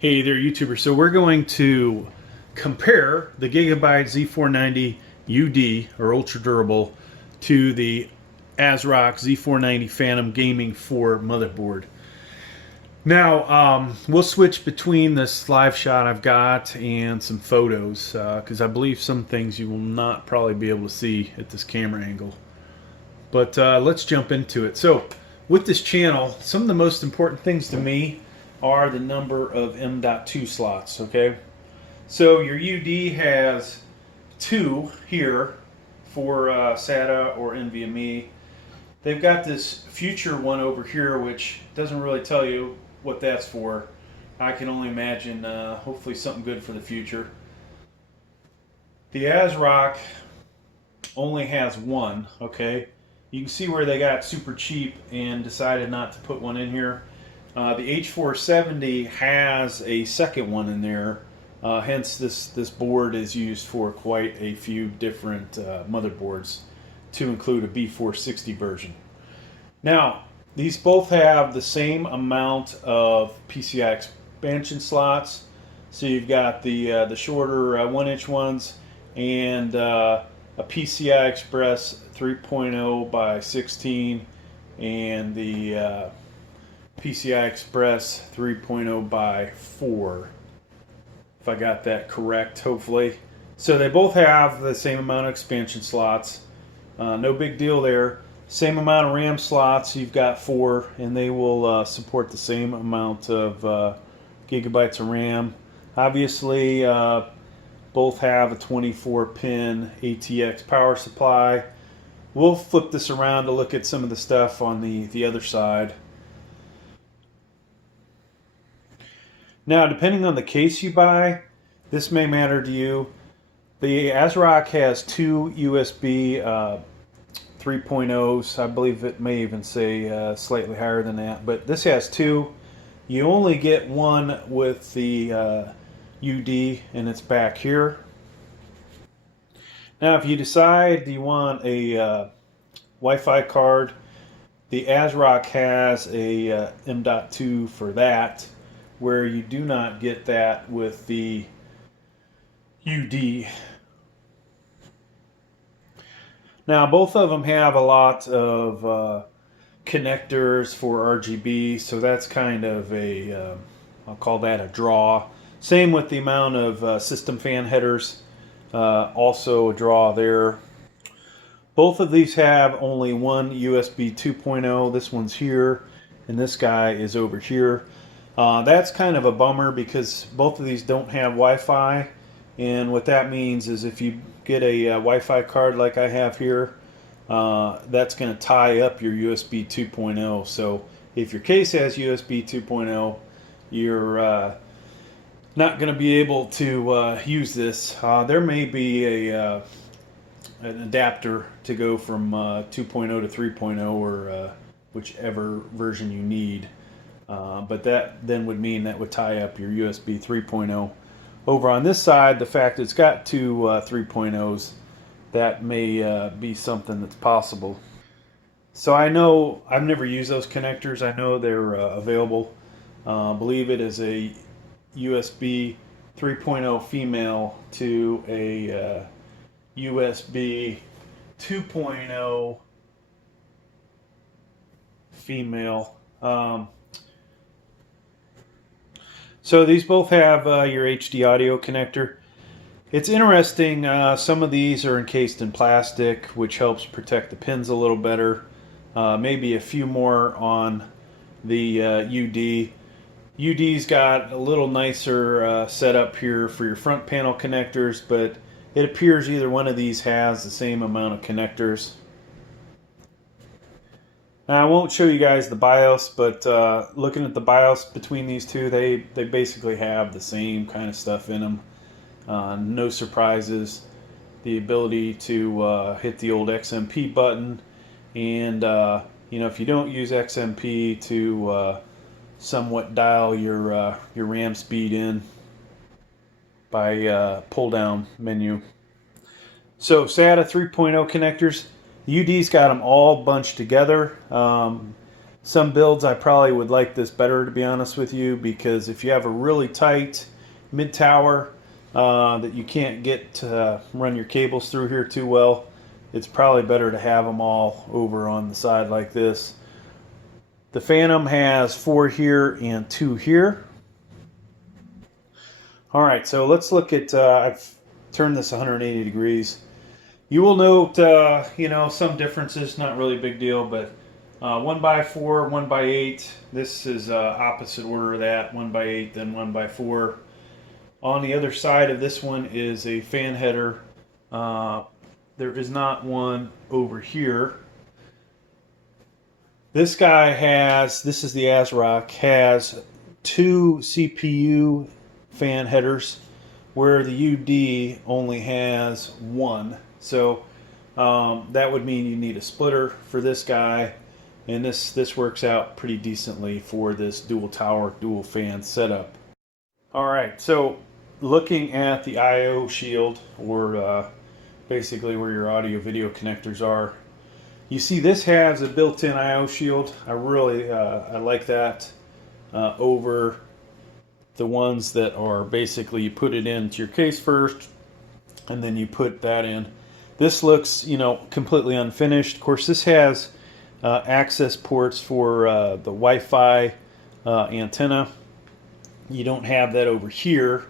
Hey there, YouTuber. So we're going to compare the Gigabyte Z490 UD, or ultra durable, to the AsRock Z490 Phantom Gaming 4 motherboard. Now, we'll switch between this live shot I've got and some photos, because I believe some things you will not probably be able to see at this camera angle. But let's jump into it. So, with this channel, some of the most important things to me are the number of M.2 slots, okay? So your UD has two here for SATA or NVMe. They've got this future one over here, which doesn't really tell you what that's for. I can only imagine, hopefully something good for the future. The AsRock only has one, okay? You can see where they got super cheap and decided not to put one in here. The H470 has a second one in there, hence this board is used for quite a few different motherboards, to include a B460 version. Now, these both have the same amount of PCI expansion slots. So you've got the shorter 1-inch ones and a PCI Express 3.0 by 16 and the PCI Express 3.0 by 4, if I got that correct, hopefully. So they both have the same amount of expansion slots. No big deal there. Same amount of RAM slots, you've got 4, and they will support the same amount of gigabytes of RAM. Obviously, both have a 24-pin ATX power supply. We'll flip this around to look at some of the stuff on the other side. Now, depending on the case you buy, this may matter to you. The AsRock has two USB 3.0s. I believe it may even say slightly higher than that, but this has two. You only get one with the UD, and it's back here. Now, if you decide you want a Wi-Fi card, the AsRock has a M.2 for that, where you do not get that with the UD. Now, both of them have a lot of connectors for RGB, so that's kind of a, I'll call that a draw. Same with the amount of system fan headers, also a draw there. Both of these have only one USB 2.0. This one's here, and this guy is over here. That's kind of a bummer because both of these don't have Wi-Fi, and what that means is if you get a Wi-Fi card like I have here, that's going to tie up your USB 2.0. So if your case has USB 2.0, you're not going to be able to use this. There may be an adapter to go from 2.0 to 3.0 or whichever version you need. But that then would mean that would tie up your USB 3.0. Over on this side, the fact it's got two 3.0s, that may be something that's possible. So I know I've never used those connectors. I know they're available. I believe it is a USB 3.0 female to a USB 2.0 female. So these both have your HD audio connector. It's interesting, some of these are encased in plastic, which helps protect the pins a little better. Maybe a few more on the UD. UD's got a little nicer setup here for your front panel connectors, but it appears either one of these has the same amount of connectors. Now, I won't show you guys the BIOS, but looking at the BIOS between these two, they basically have the same kind of stuff in them. No surprises. The ability to hit the old XMP button, and you know, if you don't use XMP, to somewhat dial your RAM speed in by pull down menu. So SATA 3.0 connectors. UD's got them all bunched together. Some builds I probably would like this better, to be honest with you, because if you have a really tight mid tower that you can't get to run your cables through here too well, it's probably better to have them all over on the side like this. The Phantom has 4 here and 2 here. All right, so let's look at, I've turned this 180 degrees. You will note, you know, some differences, not really a big deal, but 1x4, 1x8. This is opposite order of that, 1x8, then 1x4. On the other side of this one is a fan header. There is not one over here. This guy has, this is the AsRock, has 2 CPU fan headers, where the UD only has 1. So that would mean you need a splitter for this guy, and this works out pretty decently for this dual tower, dual fan setup. All right, so looking at the I/O shield, or basically where your audio video connectors are, you see this has a built-in I/O shield. I really I like that over the ones that are basically you put it into your case first and then you put that in. This looks, you know, completely unfinished. Of course, this has access ports for the Wi-Fi antenna. You don't have that over here,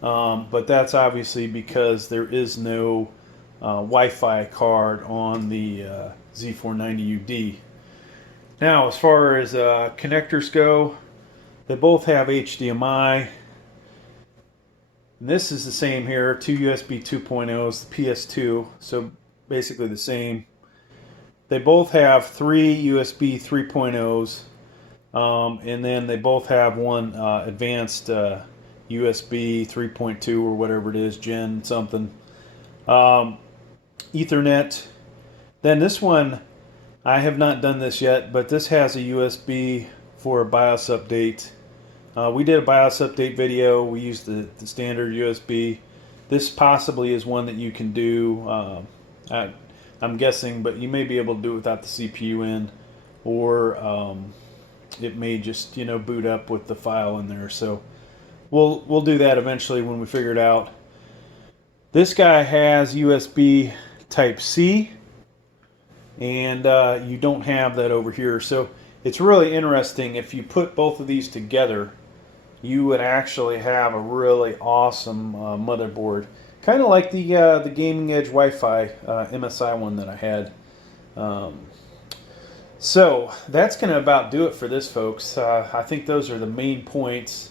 but that's obviously because there is no Wi-Fi card on the Z490 UD. Now, as far as connectors go, they both have HDMI. And this is the same here, 2 USB 2.0s, the PS2, so basically the same. They both have 3 USB 3.0s, and then they both have one advanced USB 3.2 or whatever it is, Gen something. Ethernet. Then this one, I have not done this yet, but this has a USB for a BIOS update. We did a BIOS update video. We used the standard USB. This possibly is one that you can do, I'm guessing, but you may be able to do it without the CPU in, or it may just, you know, boot up with the file in there. So we'll do that eventually when we figure it out. This guy has USB Type C, and you don't have that over here. So it's really interesting. If you put both of these together, you would actually have a really awesome motherboard, kind of like the Gaming Edge Wi-Fi MSI one that I had. So that's going to about do it for this, folks. I think those are the main points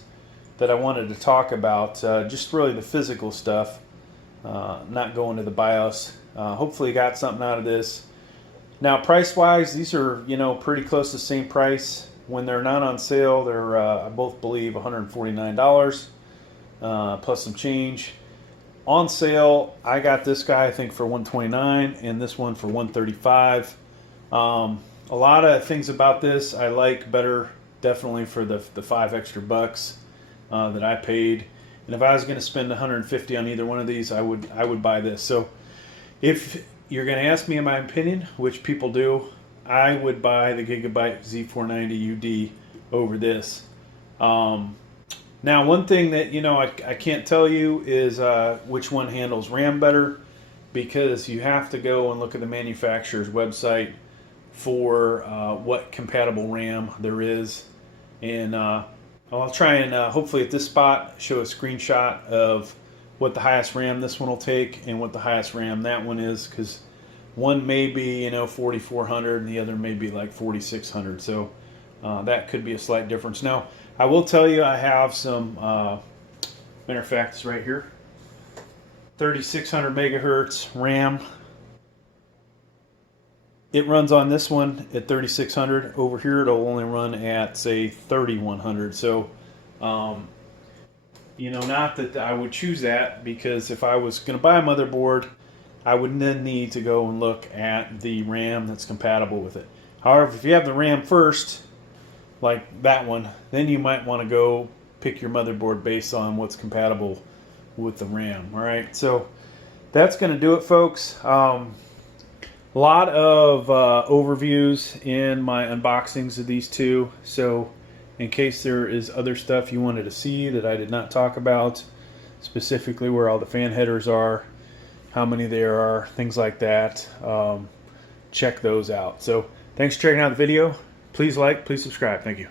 that I wanted to talk about. Just really the physical stuff, not going to the BIOS. Hopefully you got something out of this. Now, price-wise, these are, you know, pretty close to the same price. When they're not on sale, they're, I both believe, $149 plus some change. On sale, I got this guy, I think, for $129, and this one for $135. A lot of things about this I like better, definitely, for the $5 extra that I paid. And if I was going to spend $150 on either one of these, I would buy this. So if you're going to ask me in my opinion, which people do, I would buy the Gigabyte Z490 UD over this. Now, one thing that, you know, I can't tell you is which one handles RAM better, because you have to go and look at the manufacturer's website for what compatible RAM there is. And I'll try and hopefully at this spot show a screenshot of what the highest RAM this one will take and what the highest RAM that one is, because one may be, you know, 4400 and the other may be like 4600. So that could be a slight difference. Now, I will tell you, I have some, matter of fact, it's right here, 3600 megahertz RAM. It runs on this one at 3600. Over here, it'll only run at, say, 3100. So, you know, not that I would choose that, because if I was going to buy a motherboard, I would then need to go and look at the RAM that's compatible with it. However, if you have the RAM first, like that one, then you might want to go pick your motherboard based on what's compatible with the RAM. All right, so that's going to do it, folks. A lot of overviews in my unboxings of these two, so in case there is other stuff you wanted to see that I did not talk about, specifically where all the fan headers are, how many there are, things like that, check those out. So thanks for checking out the video. Please like, please subscribe. Thank you.